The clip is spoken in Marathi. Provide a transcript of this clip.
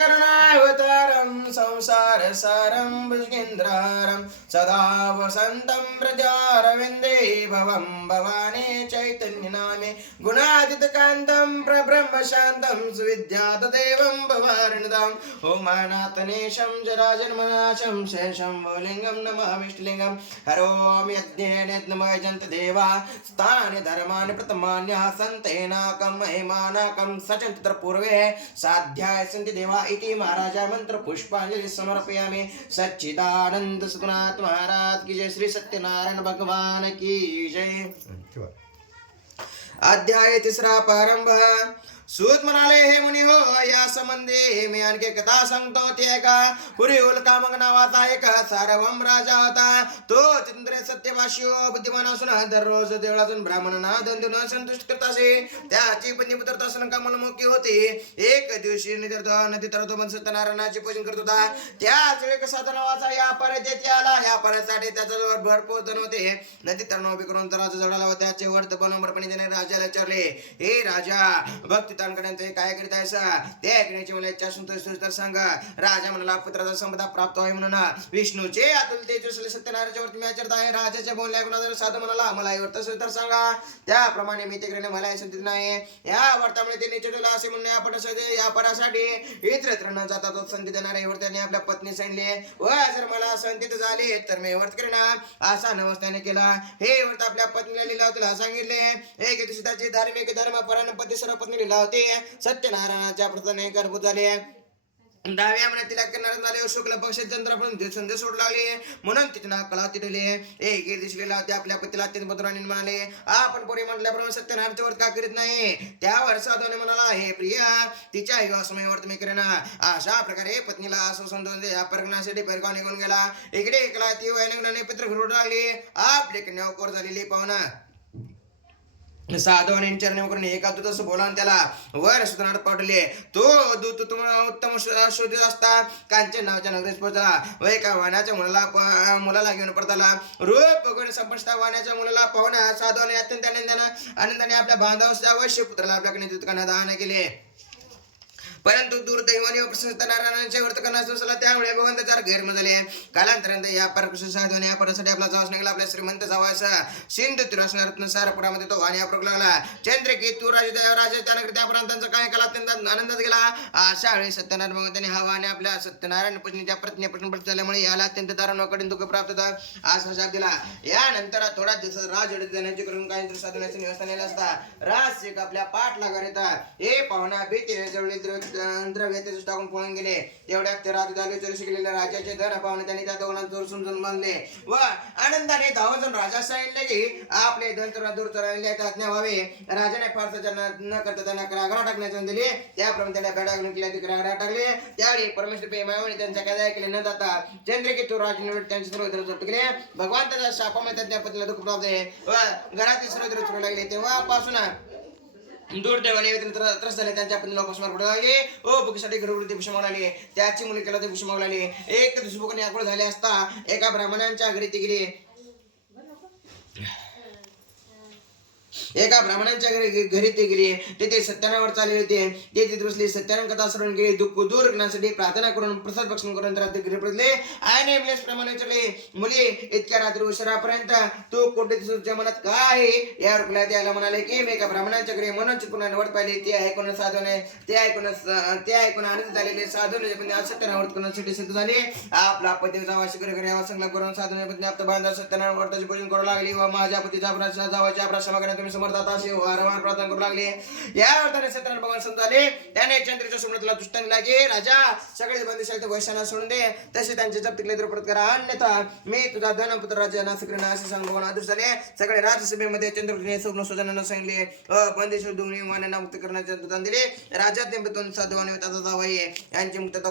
करुणावतारं संसारसारं भुजगेन्द्रारं सदा वसन्तं हृदयारविन्दे भवं भवानी चैतन्यनामे गुणातीतकान्तं प्रब्रह्मशान्तं सुविद्यातदेवं भवारिणदाम् ओमानाथनेशं जराजन्मनाशं शेषं वलिङ्गं नमः विष्णुलिङ्गं करोमि यज्ञेनेत्नमयजन्त देवा स्थानि धर्माणि प्रथमान्यासन्तेनाकं महिमानाकं सचन्त पूर्वे साध्याय सन्ति देवा इति महाराजा मंत्र पुष्पांजलि समर्पयामि। सच्चिदानंद सतनाथ महाराज की जय। श्री सत्यनारायण भगवान की जय। अध्याय तिसरा प्रारंभ। सूत म्हणाले, हे मुनी हो, या संबंधी मी आणखी कथा सांगतो ती ऐका। पुरी उल्कामक नावाचा एक सार्वभौम राजा होता। तो चिंद्र सत्यभाषी बुद्धिमान असून दररोज देवळातून ब्राह्मणांना धन संतुष्ट करत असे। त्याची पत्नी पुत्र असून कमलमुखी होती। एक दिवशी नदी तळातून सत्यनारायणाचे पूजन करत होता। त्याच वेळी साधा नावाचा या तेथे आला। या पर्यासाठी त्याच्याजवळ भरपूर धन होते। नदी तळ उभी करून राजा जवळाला व त्याचे वर्त बलंबरपणे त्याने राजाला विचारले, हे राजा, भक्ती काय करीत आहेस? ते ऐकण्याची मला इच्छा असून तर सांगा। राजा म्हणाला, पुत्राचा संपदा प्राप्त होय म्हणून विष्णूचे अतुल तेजस्वी सत्यनारायणाच्या वरती मी आचरत आहे। राजाच्या बोलण्या ऐकून साधू म्हणाला, मला वर्त असेल तर सांगा, त्याप्रमाणे मी तिकडे मला संधी नाही। या वर्तामुळे ते निचडला असे म्हणणे आपण या परासाठी इतरत्र न जाता तो संधी देणारे वर्त्याने आपल्या पत्नी सांगले, व जर मला संधीत झाले तर मी वर्त करेन असा नवस्त्याने केला। हे वर्त आपल्या पत्नीला लिहिला तुला सांगितले। एक दिवशी त्याचे धार्मिक धर्म परायण सर्व पत्नी लिहिला होते। सत्यनारायणाच्या प्रथने गर्भूत झाले। डाव्या महिन्यात तिला किनारा झाले। शुक्ल पक्ष चंद्र पण संदेश सोडू लागले म्हणून तिचे नाव कळावती ठेवले। एक दिसलेला होते आपल्या पतीला अत्यंत मधुराने म्हणाले, आपण पुढे म्हटल्याप्रमाणे सत्यनारायणाचे व्रत का करीत नाही? त्यावर साधूने म्हणाला, हे प्रिया, तिच्या विवाह समयावर तुम्ही करेना। अशा प्रकारे पत्नीला असं समजून या प्रकरणासाठी पैरगाव निघून गेला। इकडे एकला ती वैनगणाने पित्र फिरवू लागली। आपले कन्या कोर झालेली पाहुणा साधू आणि चरणी करून एका दूत असं बोलावून त्याला वर सुधारणात पाठवले। तो दूत तुम्हाला उत्तम शोधित असता कांचन नावाच्या नगरीत पोहोचला व एका वाण्याच्या मुलाला घेऊन परतला। रूप बघून संपष्टा वाण्याच्या मुलाला पाहून साधूने अत्यंत आनंदाने आपल्या बांधवाच्या अवश्य पुत्राला आपल्याकडे दूतकांना दान केले। परंतु दुर्दैवाने सत्यनारायणाचे व्रत करण्यास असला त्यामुळे भगवंताच्या गैरमत झाले। कालांतराने या परकृष्ण साधूने या परसाठी आपला जावास निघाला। आपल्या श्रीमंत जावास सिंधू रत्नसारपुरामध्ये तो वाणी आपरू लागला। चंद्रकेतू राजा त्यानंतर त्या प्रांतांचा काही काल अत्यंत आनंदात गेला। अशा वेळी सत्यनारायण भगवंताने हा वाणी आपल्या सत्यनारायण पत्नीच्या प्रश्न झाल्यामुळे याला अत्यंत दारुण कडून दुःख प्राप्त होता असा शाप दिला। यानंतर थोड्या दिवसात राज देण्याचे करून काही साधण्याचे निवास नेला असता राज एक आपल्या पाठलागार येतात। हे पाहुणा भीतीने जवळ द्रव्य टाकून पळून गेले। तेवढ्यात ते राजधानी शिकलेल्या राजाचे धन पाहुणे त्यांनी त्या दोघांना समजून बांधले व आनंदाने धावजन राजा सांगितले की आपले धन दूर चरायला आज्ञा व्हावे। राजाने फारसा न करता त्यांना कारागृहात टाकण्याचे दिले। त्याप्रमाणे त्यांना बेडा घेऊन कारागृहात टाकले। त्यावेळी परमेश्वर प्रेमाने त्यांच्या काय केले न जाता चंद्रकेतू राजाने त्यांचे सर्व जप्त केले। भगवंताच्या शापामुळे त्या पतीला दुःख प्राप्त आहे व घरातील सर्व चरू लागले। तेव्हापासून दुर्दैवाने त्रस्त झाले। त्यांच्या पत्नीला उपासमार पडू लागले व भुकेसाठी घरोघरी भूषण मागू त्याची मुली केला ते भूषण मागू लागले। एक दिवशी भूकने आकुळ झाले असता एका ब्राह्मणांच्या घरी ती गेली। एका ब्राह्मणांच्या घरी ते गेले। तेथे सत्यनारायण चालले होते। तेथे बसले सत्यनारायण कथा श्रवण केली। दुःख दूर करण्यासाठी प्रार्थना करून प्रसाद भक्षण करून घरी पडले। आईने प्रमाणे विचारले, मुली, इतक्या रात्री उशिरापर्यंत तू कोठे तुझ्या मनात काय आहे? यावर कुला त्याला म्हणाले की मी एका ब्राह्मणांच्या घरी म्हणून पुन्हा निवड पाहिली। ते ऐकून आनंद झालेले साधूने सत्यनारायण व्रत करण्यासाठी सिद्ध झाले। आपला पती जावा शिखर घरी यावा संकल्प करून साधूने पत्नी आपल्या बांधा सत्यनारायण व्रताचे पूजन करू लागली व माझ्या पतीचा जावाच्या प्रश्न तुम्ही समर्थात असे वारंवार प्रार्थना करू लागले। या अर्थाने सत्यनारायण भगवान संत झाले। त्याने चंद्राच्या सुमृतीला तुष्टांग लागे, राजा सगळे बंदिशाल वैशाला सोडून दे, तसे त्यांचे जप्त केले तर परत करा, अन्यथा मी तुझा धनपुत्र राजा नाश करेन असे सांग भगवान आदेश झाले। सगळे राजसभेमध्ये चंद्रकेतूने स्वप्न सुजानांना सांगितले बंदिशाल दोन्ही वाण्यांना मुक्त करण्याचे दान दिले। राजा ते साधवाने त्याचा जावई यांची मुक्तता